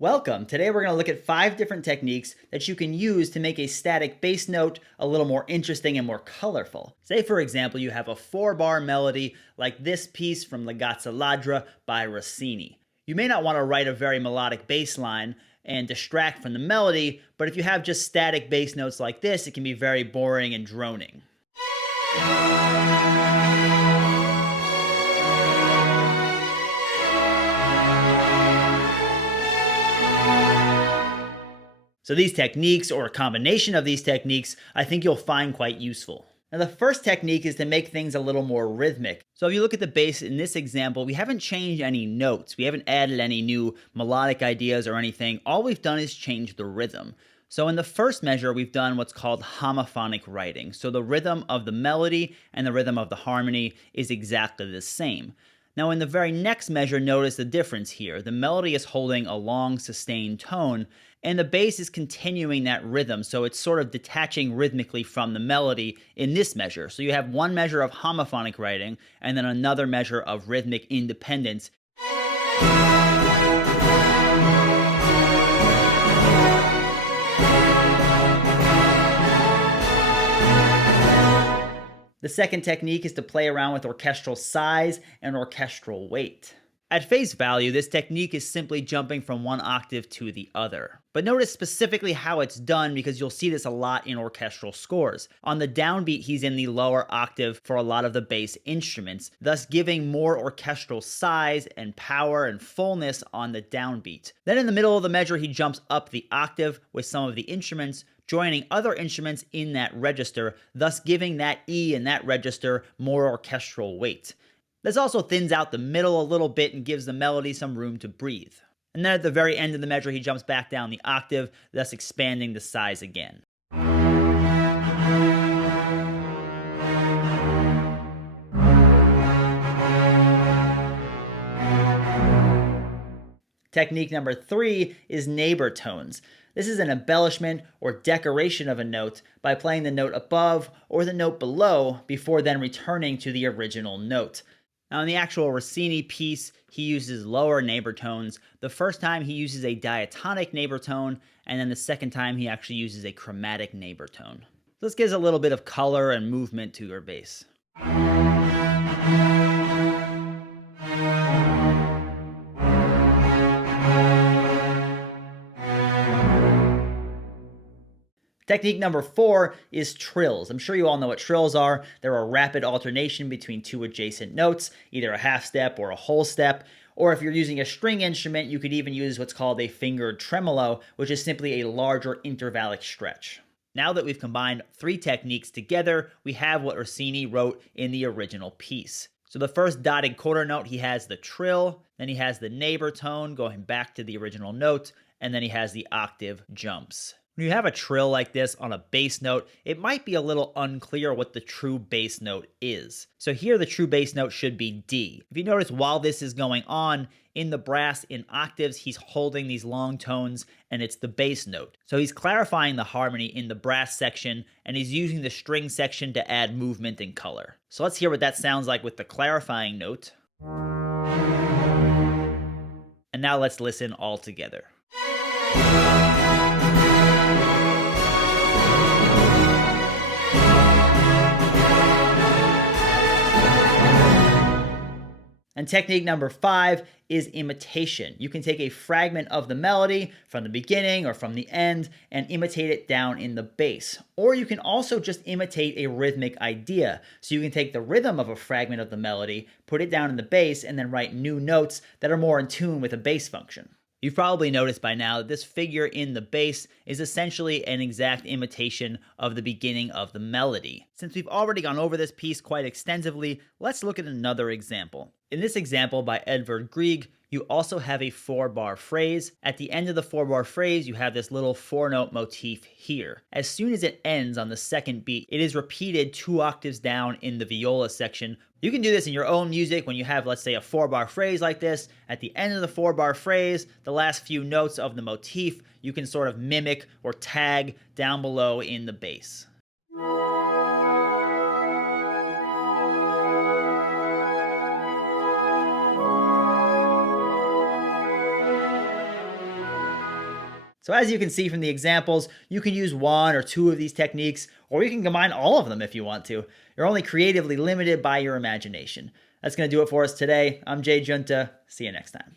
Welcome! Today we're going to look at 5 different techniques that you can use to make a static bass note a little more interesting and more colorful. Say for example you have a 4-bar melody like this piece from La Gazza Ladra by Rossini. You may not want to write a very melodic bass line and distract from the melody, but if you have just static bass notes like this, it can be very boring and droning. So these techniques, or a combination of these techniques, I think you'll find quite useful. Now the first technique is to make things a little more rhythmic. So if you look at the bass in this example, we haven't changed any notes. We haven't added any new melodic ideas or anything. All we've done is change the rhythm. So in the first measure, we've done what's called homophonic writing. So the rhythm of the melody and the rhythm of the harmony is exactly the same. Now in the very next measure, notice the difference here. The melody is holding a long sustained tone, and the bass is continuing that rhythm, so it's sort of detaching rhythmically from the melody in this measure. So you have one measure of homophonic writing, and then another measure of rhythmic independence. The second technique is to play around with orchestral size and orchestral weight. At face value, this technique is simply jumping from one octave to the other. But notice specifically how it's done, because you'll see this a lot in orchestral scores. On the downbeat, he's in the lower octave for a lot of the bass instruments, thus giving more orchestral size and power and fullness on the downbeat. Then in the middle of the measure, he jumps up the octave with some of the instruments, joining other instruments in that register, thus giving that E in that register more orchestral weight. This also thins out the middle a little bit and gives the melody some room to breathe. And then at the very end of the measure, he jumps back down the octave, thus expanding the size again. Technique number 3 is neighbor tones. This is an embellishment or decoration of a note by playing the note above or the note below before then returning to the original note. Now in the actual Rossini piece, he uses lower neighbor tones. The first time he uses a diatonic neighbor tone, and then the second time he actually uses a chromatic neighbor tone. So this gives a little bit of color and movement to your bass. Technique number 4 is trills. I'm sure you all know what trills are. They're a rapid alternation between two adjacent notes, either a half step or a whole step. Or if you're using a string instrument, you could even use what's called a fingered tremolo, which is simply a larger intervallic stretch. Now that we've combined 3 techniques together, we have what Rossini wrote in the original piece. So the first dotted quarter note, he has the trill, then he has the neighbor tone going back to the original note, and then he has the octave jumps. When you have a trill like this on a bass note, it might be a little unclear what the true bass note is. So here the true bass note should be D. If you notice, while this is going on, in the brass in octaves, he's holding these long tones, and it's the bass note. So he's clarifying the harmony in the brass section, and he's using the string section to add movement and color. So let's hear what that sounds like with the clarifying note. And now let's listen all together. And technique number 5 is imitation. You can take a fragment of the melody from the beginning or from the end and imitate it down in the bass. Or you can also just imitate a rhythmic idea. So you can take the rhythm of a fragment of the melody, put it down in the bass, and then write new notes that are more in tune with a bass function. You've probably noticed by now that this figure in the bass is essentially an exact imitation of the beginning of the melody. Since we've already gone over this piece quite extensively, let's look at another example. In this example by Edvard Grieg, you also have a 4-bar phrase. At the end of the 4-bar phrase, you have this little 4-note motif here. As soon as it ends on the second beat, it is repeated 2 octaves down in the viola section. You can do this in your own music when you have, let's say, a 4-bar phrase like this. At the end of the 4-bar phrase, the last few notes of the motif, you can sort of mimic or tag down below in the bass. So as you can see from the examples, you can use one or two of these techniques, or you can combine all of them if you want to. You're only creatively limited by your imagination. That's going to do it for us today. I'm Jay Junta. See you next time.